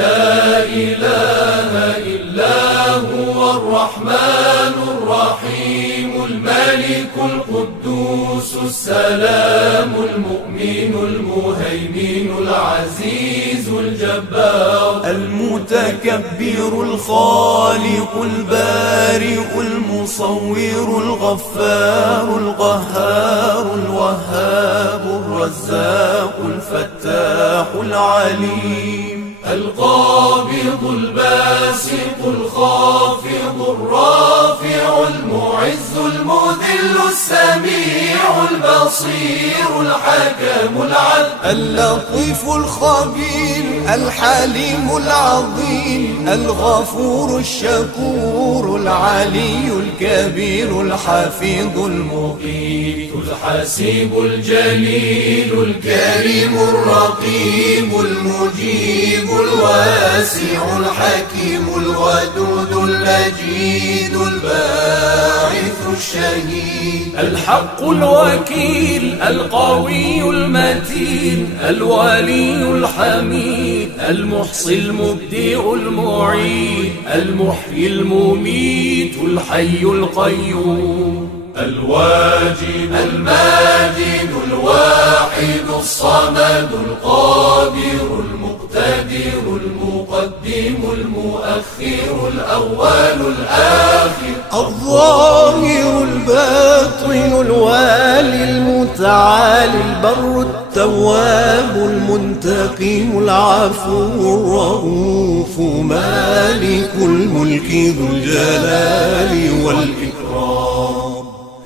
لا إله إلا هو الرحمن الرحيم الملك القدوس السلام المؤمن المهيمن العزيز الجبار المتكبر الخالق البارئ المصور الغفار القهار الوهاب الرزاق الفتاح العليم القابض الباسط الخافض الرافع المعز المذل السميع البصير الحكم العدل اللطيف الخبير الحليم العظيم الغفور الشكور العلي الكبير الحفيظ المقيت الحسيب الجليل الكريم الرقيب المجيب الواسع الحكيم الودود المجيد الباعث الشهيد الحق الوكيل القوي المتين الولي الحميد المحصي المبدئ المعيد المحيي المميت الحي القيوم الواجد الماجد الواحد الصمد القادر المقتدر المقدم المؤخر الأول الآخر الظاهر الباطن الوالي المتعالي البر التواب المنتقم العفو الرؤوف مالك الملك ذو الجلال والإكرام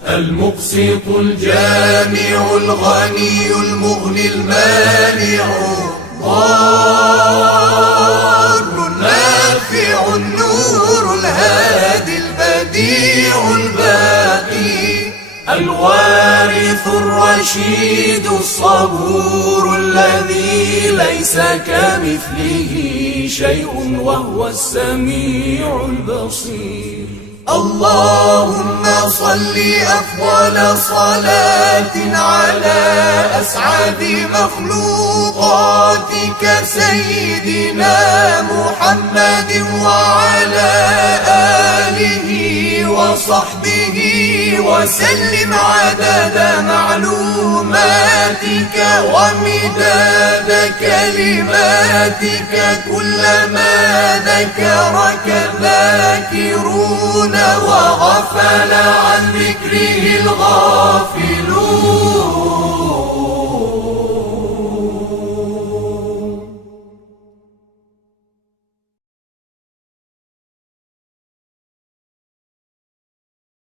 المقسط الجامع الغني المغني المانع الضار النافع النور الهادي البديع الباقي الوارث الرشيد الصبور الذي ليس كمثله شيء وهو السميع البصير اللهم صل أفضل صلاة على أسعد مخلوقاتك سيدنا محمد وعلى آله وصحبه وسلم عدد معلوماتك ومداد كلماتك كلما ذكرك الذاكرون وغفل عن ذكره الغافلون